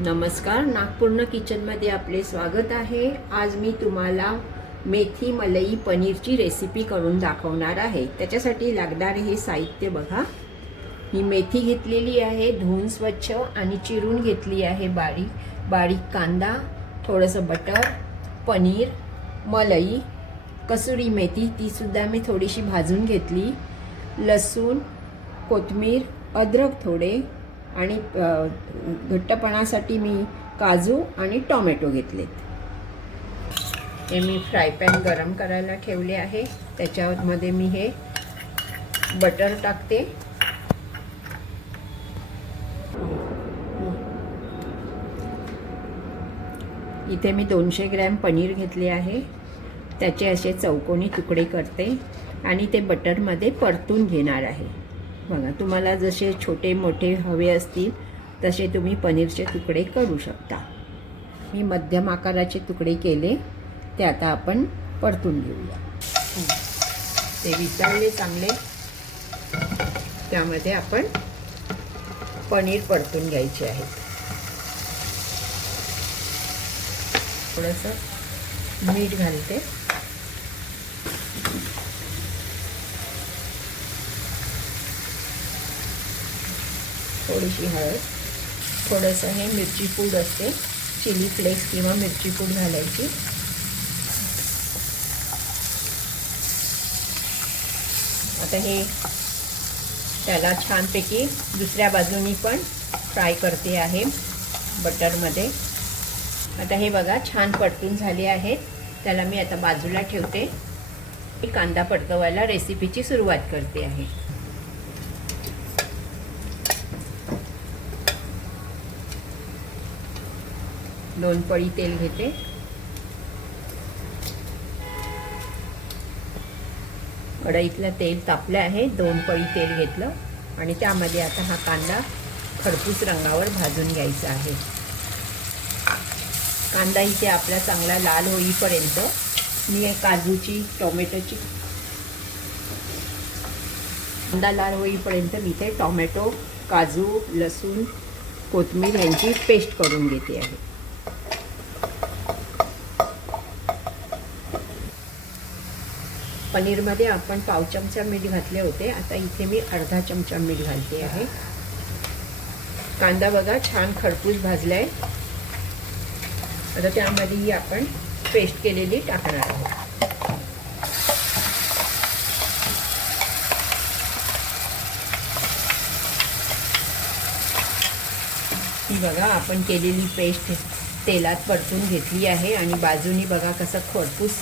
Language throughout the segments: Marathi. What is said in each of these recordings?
नमस्कार, नागपूर्ण किचनमध्ये आपले स्वागत आहे। आज मी तुम्हाला मेथी मलई पनीरची रेसिपी करून दाखवणार आहे। त्याच्यासाठी लागणारे हे साहित्य बघा। ही मेथी घेतलेली आहे, धुवून स्वच्छ आणि चिरून घेतली आहे। बारीक कांदा, थोडंसं बटर, पनीर, मलई, कसुरी मेथी ती सुद्धा मी थोडीशी भाजून घेतली, लसूण, कोथिंबीर, अद्रक थोडे आणि घट्टपणासाठी मी काजू आणि टोमॅटो घेतलेत। हे मी फ्राय पॅन गरम करायला ठेवले आहे। त्याच्यामध्ये मी हे बटर टाकते। इथे मी 200 ग्रॅम पनीर घेतले आहे। त्याचे असे चौकोनी तुकडे करते आणि ते बटरमध्ये परतून घेणार आहे। बघा, तुम्हाला जसे छोटे मोठे हवे असतील तसे तुम्ही पनीरचे तुकडे करू शकता। मी मध्यम आकाराचे तुकडे केले, ते आता आपण परतून घेऊया। ते वितळले चांगले, त्यामध्ये आपण पनीर परतून घ्यायचे आहे। थोडंसं मीठ घालते, थोडीशी हळद, थोडंसं हे मिरची पूड असते, चिली फ्लेक्स किंवा मिरची पूड घालायची। आता हे त्याला छानपैकी दुसऱ्या बाजूनी पण फ्राय करते आहे बटरमध्ये। आता हे बघा छान परतून झाले आहेत, त्याला मी आता बाजूला ठेवते। कांदा परतवायला रेसिपीची सुरुवात करते आहे। दोन पळी तेल घेते। कढईतलं तेल तापलं आहे, 2 पळी तेल घेतलं आणि त्यामध्ये आता हा कांदा खरपूस रंगावर भाजून घ्यायचा आहे। कांदा इथे आपला चांगला लाल होईपर्यंत मी काजूची, टोमॅटोची, कांदा लाल होईपर्यंत मी ते टोमॅटो, काजू, लसूण, कोथिंबीर यांची पेस्ट करून घेते आहे। पनीरमध्ये आपण पाव चमचा मीठ घातले होते, आता इथे मी अर्धा चमचा मीठ घालते आहे। कांदा बघा छान खरपूस भाजलाय। आता त्यामध्ये आपण पेस्ट केलेली टाकणार आहोत। ही बघा आपण केलेली पेस्ट तेलात परतून घेतली आहे आणि बाजूनी बघा कसं खरपूस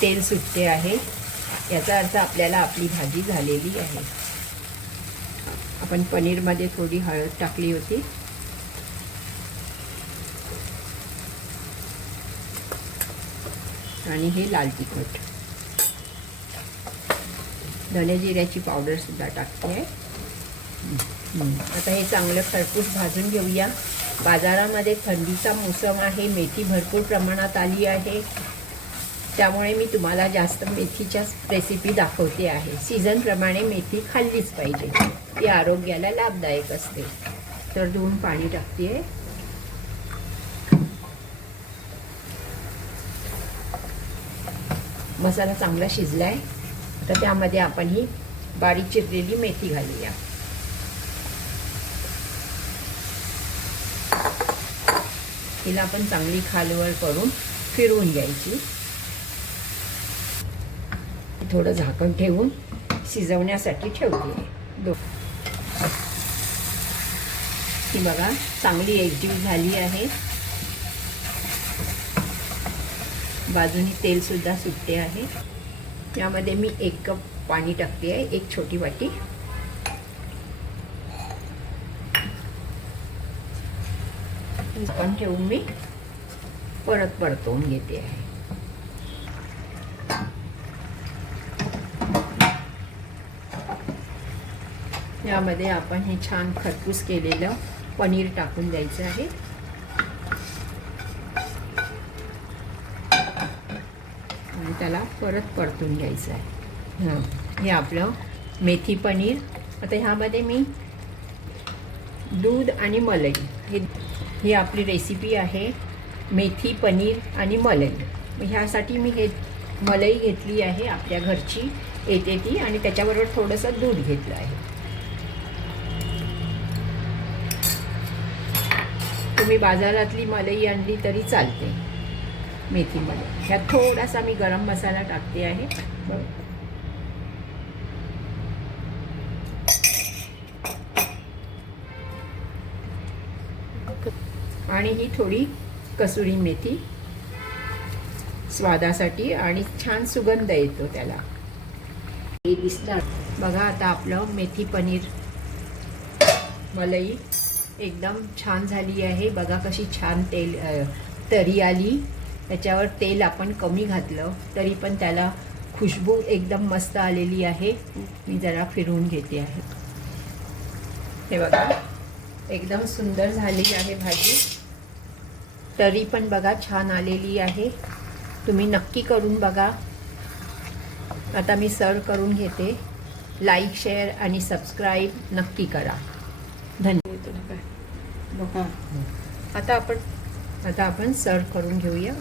तेल सुटते आहे। याचा अर्थ आपल्याला आपली भाजी झालेली आहे। आपण पनीरमध्ये थोडी हळद टाकली होती, आणि हे लाल तिखट, धने जिऱ्याची पावडर सुद्धा टाकते आहे। आता हे चांगलं खरपूस भाजून घेऊया। बाजारामध्ये थंडीचा मोसम आहे, मेथी भरपूर प्रमाणात आली आहे, त्यामुळे मी तुम्हाला जास्त मेथीच्या रेसिपी दाखवते आहे। सीझनप्रमाणे मेथी खाल्लीच पाहिजे, ती आरोग्याला लाभदायक असते। तर 2 पाणी टाकते आहे। मसाला चांगला शिजलाय, तर त्यामध्ये आपण ही बारीक चिरलेली मेथी घालूया। हिला आपण चांगली खालवर करून फिरवून घ्यायची। थोडं झाकण ठेवून शिजवण्यासाठी ठेवते। ही बघा चांगली एकजीव झाली आहे, बाजूनी तेल सुद्धा सुटते आहे। यामध्ये मी 1 कप पाणी टाकते आहे, 1 छोटी वाटी। झाकण ठेवून मी परत परतवून घेते आहे। यामध्ये आपण हे छान खरपूस केलेलं पनीर टाकून द्यायचं आहे। आणि त्याला परत परतून घ्यायचं आहे। हे आपलं मेथी पनीर। आता ह्यामध्ये मी दूध आणि मलाई ही आपली रेसिपी आहे, मेथी पनीर आणि मलाई. ह्यासाठी मी हे मलाई घेतली आहे आपल्या घरची येते ती, आणि त्याच्याबरोबर थोडंसं दूध घेतलं आहे. तुम्ही बाजारातली मलाई आणली तरी चालते. मेथी मलाई ह्यात थोडासा मी गरम मसाला टाकते आहे. आणि ही थोडी कसुरी मेथी स्वादासाठी, आणि छान सुगंध येतो त्याला. हे दिसणार बघा. आता आपलं मेथी पनीर मलाई एकदम छान झाली आहे. बघा कशी छान तरी आली. त्याच्यावर तेल आपण कमी घातलं तरी पण त्याला खुशबू एकदम मस्त आलेली आहे. मी जरा फिरवून घेते आहे. हे बघा एकदम सुंदर झाली आहे भाजी. तरी पण बघा छान आलेली आहे. तुम्ही नक्की करून बघा. आता मी सर्व करून घेते. लाईक, शेअर आणि सबस्क्राईब नक्की करा. धन्यवाद. आता आपण सर्व करून घेऊया.